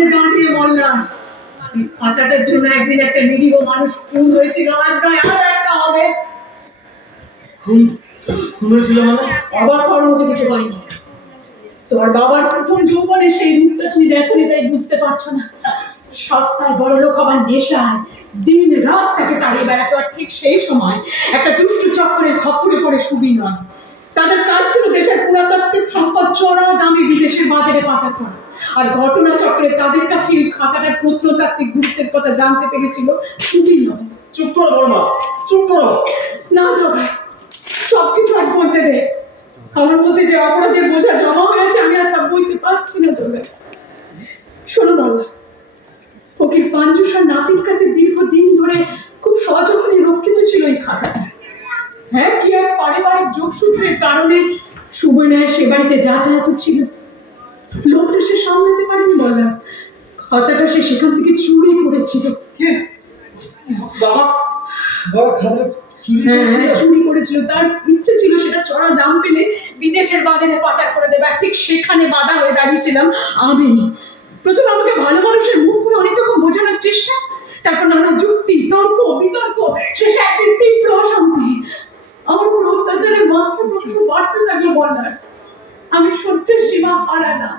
সামনে দাঁড়িয়ে বললাম এই খাতাটার জন্য একদিন একটা নিরীহ মানুষ খুন হয়েছিল আজ নয় আরও একটা হবে। খুন? খুন হয়েছিল মানে? অবাক হওয়ার মতো কিছু হয়নি। তোমার বাবার প্রথম যৌবনে সেই রূপটা তুমি দেখোনি তাই বুঝতে পারছ না। সস্তায় বড় লোক আবার নেশায় দিন রাত তাকে তাড়িয়ে বেড়াতো আর ঠিক সেই সময় একটা দুষ্টু চক্করের খপ্পরে পড়ে সুবি নয়। তাদের কাজ ছিল দেশের পুরাতাত্ত্বিক সম্পদ চড়া দামে বিদেশের বাজারে পাচার করা। আর ঘটনা চক্রে তাদের কাছে এই খাতাটার প্রত্নতাত্ত্বিক গুরুত্বের কথা জানতে পেরেছিল সুবি নয় চুপ করো বর্মা চুপ করো। না জগায় সবকিছু আজ বলতে দে। আমার মধ্যে যে অপরাধের বোঝা জমা হয়েছে আমি আর তা বইতে পারছি না জগায় শোনো ফকির পাঞ্জুসার নাতির কাছে দীর্ঘদিন ধরে খুব সযত্নে রক্ষিত ছিল এই খাতাটা। হ্যাঁ কি এক পারিবারিক যোগসূত্রের কারণে সুবর্ণায় সে বাড়িতে যাতায়াত ছিল? সে সামলাতে পারেনি বলা খাতাটা সে সেখান থেকে চুরি করেছিল। বাবা চুরি হ্যাঁ হ্যাঁ, করেছিল? তার ইচ্ছে ছিল সেটা চড়া দাম পেলে বিদেশের বাজারে পাচার করে দেবে। ঠিক সেখানে বাধা হয়ে দাঁড়িয়েছিলাম আমি। প্রথমে আমাকে ভালো মানুষের মুখ করে অনেক রকম বোঝানোর চেষ্টা তারপর নানা যুক্তি তর্ক বিতর্ক শেষে একদিন তীব্র অশান্তি। আমার উপর অত্যাচারের মাত্রা প্রচুর বাড়তে থাকল বলার আমি সহ্যের সীমা হারালাম।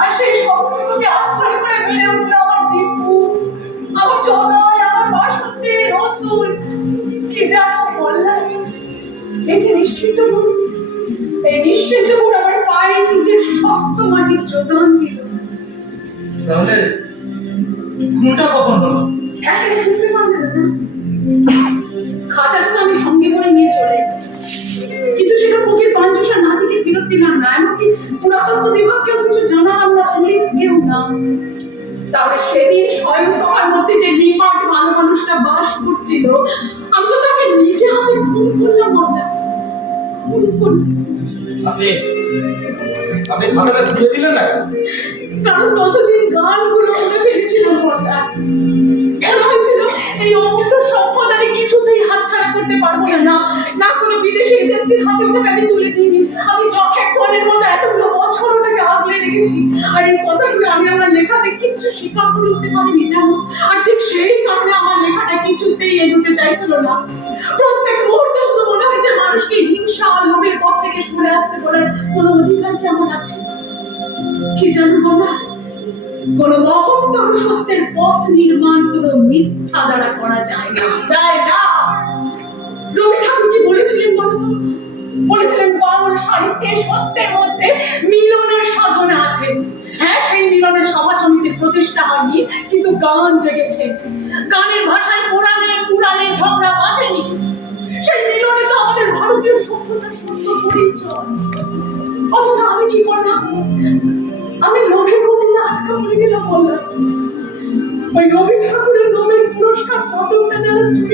আর সেই সবগুলোকে আশ্রয় করে বেড়ে উঠল আমার দীপু আমার জগায় আমার বাসন্তী রসুল। কি জানো বললাম? এই যে নিশ্চিন্ত গুণ এই নিশ্চিন্ত গুণ আমার পায়ে নিজের শক্ত মাটির যোগান দিল। তাহলে খুনটা কখন হলো? এখানে বুঝতে পারলে না। খাতাটা তো আমি সঙ্গে করে নিয়ে চলে কিন্তু সেটা পাঞ্চুষার দিলাম না এমনকি পুরাতত্ত্ব বিভাগকেও কিছু জানালাম না পুলিশ কেউ না। তাহলে সেদিন স্বয়ং তোমার মধ্যে যে নিপাট ভালো মানুষটা বাস করছিল আমি তো তাকে নিজে হাতে খুন করলাম বললাম খুন করলাম। আপনি আপনি খাতাটা দিয়ে দিলেন না কারণ ততদিন গানগুলো মনে ফেলেছিল মনটা মনে হয়েছিল এই আমি কিছুতেই হাতছাড়া করতে পারব না না। না কোনো বিদেশি এজেন্সির হাতে ওটাকে আমি তুলে দিইনি। আমি চোখের কোণের মতো এতগুলো বছর ওটাকে আগলে রেখেছি। আর এই কথাগুলো আমি আমার লেখাতে কিচ্ছু স্বীকার করে উঠতে পারিনি, জানো? আর ঠিক সেই কারণে আমার লেখাটা কিছুতেই এগোতে চাইছিল না। প্রত্যেক মুহূর্তে শুধু মনে হয়েছে মানুষকে হিংসা লোভের পথ থেকে সরে আসতে বলার কোনো অধিকার কি আমার আছে? কি জানো বাবা কোন মহত্তর সত্যের পথ নির্মাণ কোন মিথ্যা দ্বারা করা যায় না যায় না। রবি ঠাকুর কি বলেছিলেন বলতো? বলেছিলেন বাংলা সাহিত্যে সত্যের মধ্যে মিলনের সাধনা আছে। হ্যাঁ সেই মিলনের সভা সমিতির প্রতিষ্ঠা হয়নি, কিন্তু গান জেগেছে। গানের ভাষায় কোরআনে পুরাণে ঝগড়া বাঁধেনি। সেই মিলনে তো আমাদের ভারতীয় সভ্যতার সত্য পরিচয়।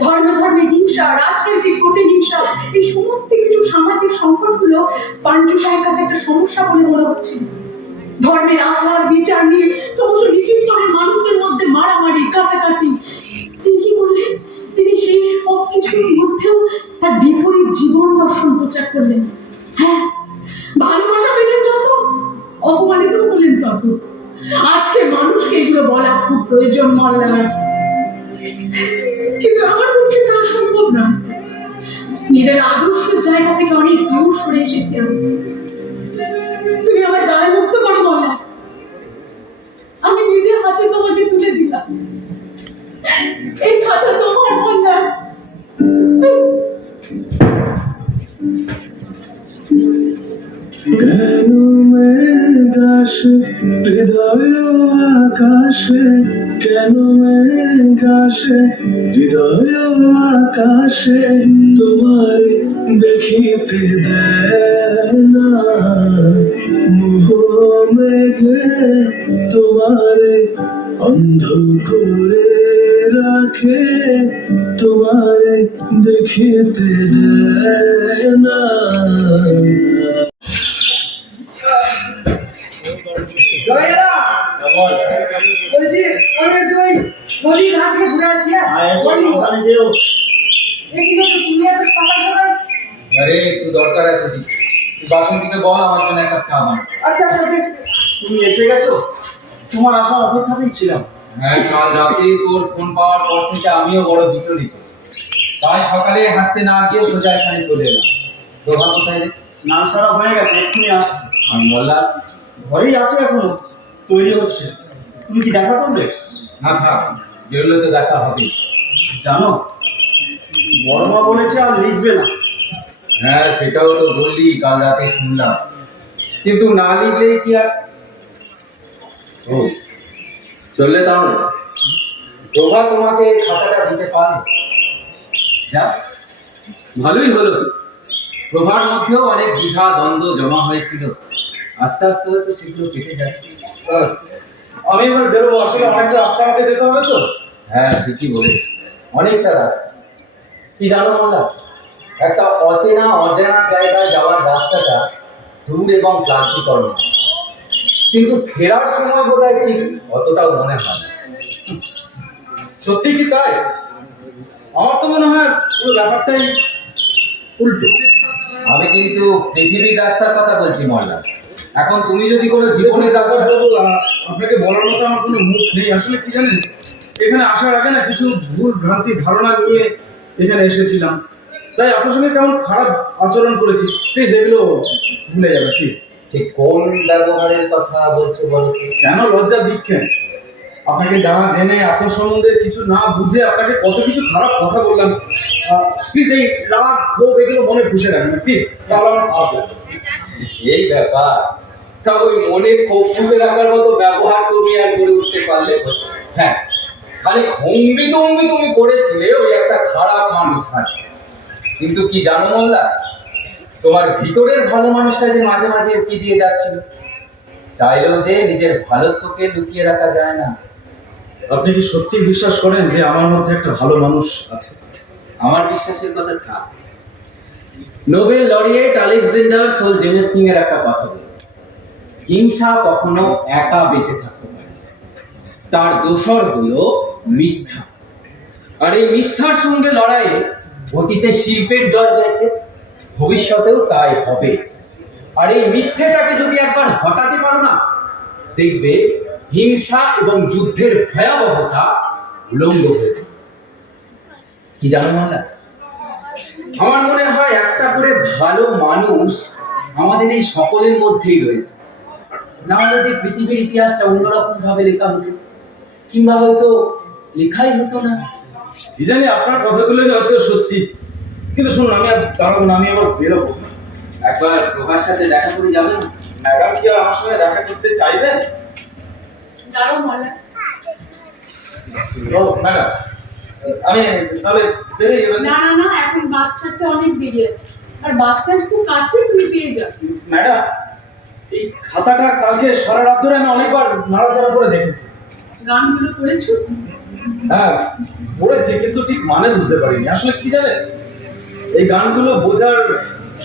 ধর্ম ধর্মে হিংসা রাজনৈতিক প্রতিহিংসা সামাজিক সংকটগুলো পাঞ্জু কাছে একটা সমস্যা বলে মনে হচ্ছিল ধর্মের আচার, বিচার নিয়ে ক্রমশ মধ্যে মারামারি কাটাকাটি তিনি কি করলেন? তিনি সেই সব কিছুর মধ্যেও তার বিপরীত জীবন দর্শন প্রচার করলেন। হ্যাঁ ভালোবাসা পেলেন যত অপমানিত হলেন তত। আজকে মানুষকে এগুলো বলা খুব প্রয়োজন, মল্লার। কিন্তু আমার পক্ষে তা সম্ভব না। নিজের আদর্শ জায়গা থেকে অনেক দূর সরে এসেছি আমি। তুমি আমার দায় মুক্ত করো, মল্লা। আমি নিজের হাতে তোমাকে তুলে দিলাম। এই খাতা তোমার, মল্লা। Ganu মেঘাসে হৃদয় আকাশে কেন মেঘাসে হৃদয় আকাশে তোমার দেখিতে দেয় না। মোহ মেঘে তোমারে অন্ধ করে রাখে তোমারে দেখিতে দেয় না জয়েরা বলছি আমি ওই নদীর ঘাট ঘুরে আসছি হ্যাঁ? এ কি করছ? তুমি এত সকাল সকাল? আরে একটু দরকার আছে বাসন্তীকে বল আমার জন্য একটা চা বান আচ্ছা আচ্ছা তুমি এসে গেছো? তোমার আসার অপেক্ষাতেই ছিলাম। হ্যাঁ কাল রাতে তোর ফোন পাওয়ার পর থেকে আমিও বড় বিচলিত। তাই সকালে হাঁটতে না গিয়ে সোজা এখানে চলে এলাম। প্রভাত কোথায় রে? স্নান সারা হয়ে গেছে এক্ষুনি আসছে। আমি বললাম ঘরেই আছে এখনও তৈরি হচ্ছে। তুমি কি দেখা করবে? না থাক বেরোলে তো দেখা হবে। জানো বড়মা বলেছে আর লিখবে না। হ্যাঁ সেটাও তো বললি কাল রাতে শুনলাম। কিন্তু না লিখলেই কি আর? ও চললে তাহলে। প্রভা তোমাকে খাতাটা দিতে পারল যা ভালোই হলো। প্রভার মধ্যেও অনেক দ্বিধা দ্বন্দ্ব জমা হয়েছিল। আস্তে আস্তে হয়তো সেগুলো কেটে যাবে আমি এবার বেরোবো আসলে অনেকটা রাস্তা আমাকে যেতে হবে তো? হ্যাঁ ঠিকই বলেছ অনেকটা রাস্তা। কি জানো মোল্লা একটা অচেনা অজানা জায়গায় যাওয়ার রাস্তাটা দূর এবং ক্লান্তিকর নয়। কিন্তু ফেরার সময় বোধ হয় ঠিক অতটাও মনে হয় সত্যি কি তাই? আমার তো মনে হয় পুরো ব্যাপারটাই উল্টো। আমি কিন্তু পৃথিবীর রাস্তার কথা বলছি মোল্লা। এখন তুমি যদি কোনো জীবনের বাবু আপনাকে বলার মতো আমার কোনো মুখ নেই। আসলে কি জানেন এখানে আসার আগে না কিছু ভুল ভ্রান্তি ধারণা নিয়ে এখানে এসেছিলাম। তাই আপনার সঙ্গে কেমন খারাপ আচরণ করেছি? প্লিজ এগুলো ভুলে যাবে প্লিজ ঠিক কোন ব্যবহারের কথা বলছো বলো কেন লজ্জা দিচ্ছেন? আপনাকে জানা জেনে আপনার সম্বন্ধে কিছু না বুঝে আপনাকে কত কিছু খারাপ কথা বললাম। প্লিজ এই রাগ ক্ষোভ এগুলো মনে পুষে রাখবেন প্লিজ তাহলে আমার খারাপ লাগবে। এই ব্যাপার। তা ওই মনে ক্ষোভ পুষে রাখার মতো ব্যবহার তুমি আর করে উঠতে পারলে হ্যাঁ খালি হম্বি তম্বি তুমি করেছিলে ওই একটা খারাপ মানুষ থাকে কিন্তু কি জানো মোল্লা তোমার ভিতরের ভালো মানুষটা যে মাঝে মাঝে উকি দিয়ে যাচ্ছিল চাইলেও যে নিজের ভালোত্বকে লুকিয়ে রাখা যায় না। আপনি কি সত্যি বিশ্বাস করেন যে আমার মধ্যে একটা ভালো মানুষ আছে? আমার বিশ্বাসের কথা থাক নোবেল লরিয়েট আলেকজান্ডার সোলজেনিসিং এর একটা কথা। হিংসা কখনো একা বেঁচে থাকতে পারে তার দোসর হলো মিথ্যা। আর এই মিথ্যার সঙ্গে লড়াইয়ে অতীতে শিল্পের জয় হয়েছে, ভবিষ্যতেও তাই হবে। আর এই মিথ্যেটাকে যদি একবার হটাতে পারো না, দেখবে হিংসা এবং যুদ্ধের ভয়াবহতা উলঙ্গ হয়ে। কি জানো মাল্লা আমার মনে হয় একটা করে ভালো মানুষ আমাদের এই সকলের মধ্যেই রয়েছে। না হলে যে পৃথিবীর ইতিহাসটা অন্যরকম ভাবে লেখা হতো। কিংবা হয়তো লেখাই হতো না। জানি আপনার কথাগুলো হয়তো সত্যি। কিন্তু শুনুন আমি আর দাঁড়াবো না আমি আবার বেরোবো। একবার প্রভার সাথে দেখা করে যাবে না? ম্যাডাম কি আমার সঙ্গে দেখা করতে চাইবেন? দাঁড়াও মলা ও ম্যাডাম আমি তাহলে বেরিয়ে গেলাম না না না এখন বাস ছাড়তে অনেক দেরি আছে। আর বাস স্ট্যান্ড খুব কাছে তুমি পেয়ে যাবে। ম্যাডাম এই খাতাটা কালকে সারা রাত ধরে আমি অনেকবার নাড়াচাড়া করে দেখেছি। গানগুলো করেছ হ্যাঁ পড়েছি কিন্তু ঠিক মানে বুঝতে পারিনি। আসলে কি জানেন এই গানগুলো বোঝার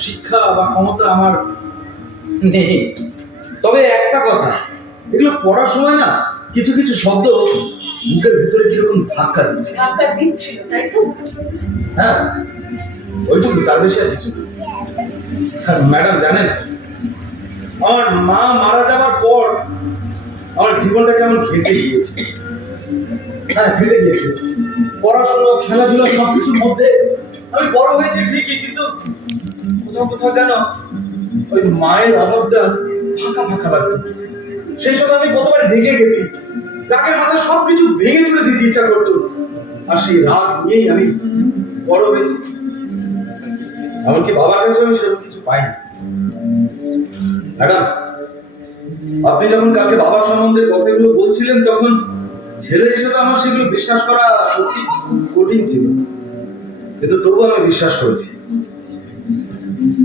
শিক্ষা বা ক্ষমতা আমার নেই। তবে একটা কথা এগুলো পড়ার সময় না কিছু কিছু শব্দ মুখের ভিতরে কীরকম ধাক্কা দিচ্ছে। ধাক্কা দিচ্ছিল তাই তো? হ্যাঁ ওইটুকু তার বেশি আর কিছু হ্যাঁ, ম্যাডাম জানেন আমার মা মারা যাবার পর আমার জীবনটা কেমন ঘেটে গিয়েছে। হ্যাঁ ঘেটে গিয়েছে। পড়াশোনা, খেলাধুলা সবকিছুর মধ্যে আমি বড় হয়েছি ঠিকই, কিন্তু কোথাও কোথাও যেন ওই মায়ের অভাবটা ফাঁকা ফাঁকা লাগতো। সেই সময় আমি কতবার রেগে গেছি। রাগের মাথায় সবকিছু ভেঙে চুরে দিতে ইচ্ছা করতো। আর সেই রাগ নিয়েই আমি বড় হয়েছি। এমনকি বাবার কাছে আমি সেরকম কিছু পাইনি। ম্যাডাম, আপনি যখন কালকে বাবা সম্বন্ধে কথাগুলো বলছিলেন তখন ছেলে হিসেবে আমার সেগুলো বিশ্বাস করা সত্যি খুব কঠিন ছিল। কিন্তু তবু আমি বিশ্বাস করেছি।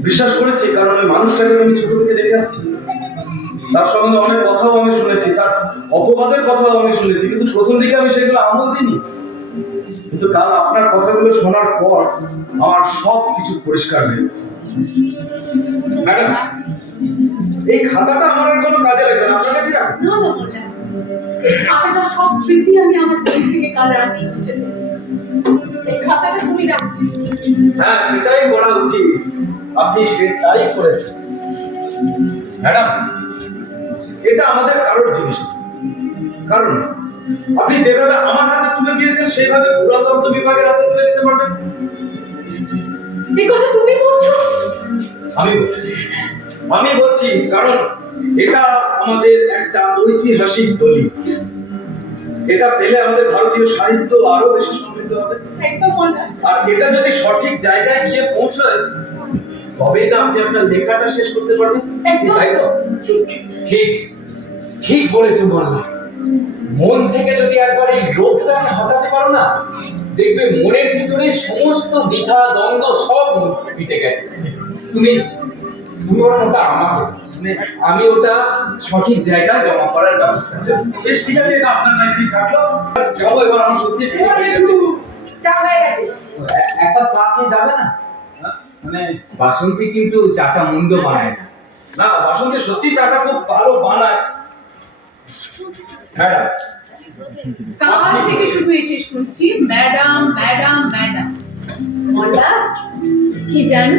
বিশ্বাস করেছি, কারণ ওই মানুষটাকে আমি ছোট থেকে দেখে আসছি। তার সম্বন্ধে অনেক কথাও আমি শুনেছি, তার অপবাদের কথাও আমি শুনেছি, কিন্তু প্রথম দিকে আমি সেগুলো আমল দিইনি। কিন্তু কাল আপনার কথাগুলো শোনার পর আমার সব কিছু পরিষ্কার হয়ে গেছে। ম্যাডাম এই খাতাটা আমার আর কোনো কাজে লাগবে না আপনার কাছে রাখুন। না না খাতাটা সব স্মৃতি আমি আমার বই থেকে কাল রাতে খুঁজে পেয়েছি এই খাতাটা তুমি রাখো। হ্যাঁ সেটাই বলা উচিত। আপনি সেটাই করেছেন। ম্যাডাম এটা আমাদের কারোর জিনিস কারণ আপনি যেভাবে আমার হাতে তুলে দিয়েছেন সেইভাবে পুরাতত্ত্ব বিভাগের হাতে তুলে দিতে পারবেন। এই কথা তুমি বলছো? আমি বলছি। আমি বলছি কারণ এটা আমাদের একটা ঐতিহাসিক দলিল। এটা পেলে আমাদের ভারতীয় সাহিত্য আরও বেশি সমৃদ্ধ হবে। আর এটা যদি সঠিক জায়গায় গিয়ে পৌঁছয় তবেই না আপনি আপনার লেখাটা শেষ করতে পারবেন। তাই তো? ঠিক। ঠিক। বলেছ বলা মন থেকে যদি একবার এই লোকটাকে হটাতে পারো না দেখবে মনের ভিতরে সমস্ত দ্বিধা দ্বন্দ্ব সব মিটে গেছে। তুমি তুমি ওটা আমাকে। মানে আমি ওটা সঠিক জায়গায় জমা করার ব্যবস্থা বেশ ঠিক আছে এটা আপনার দায়িত্ব থাকল। যাব এবার আমার সত্যি দেরি হয়ে গেছে। চা হয়ে গেছে। একটা চা খেয়ে যাবে না? হ্যাঁ, মানে বাসন্তী কিন্তু চাটা মন্দ বানায় না। না বাসন্তী সত্যি চাটা খুব ভালো বানায়। ম্যাডাম। কাল থেকে শুধু এসে শুনছি ম্যাডাম ম্যাডাম ম্যাডাম। মোল্লা কি জানো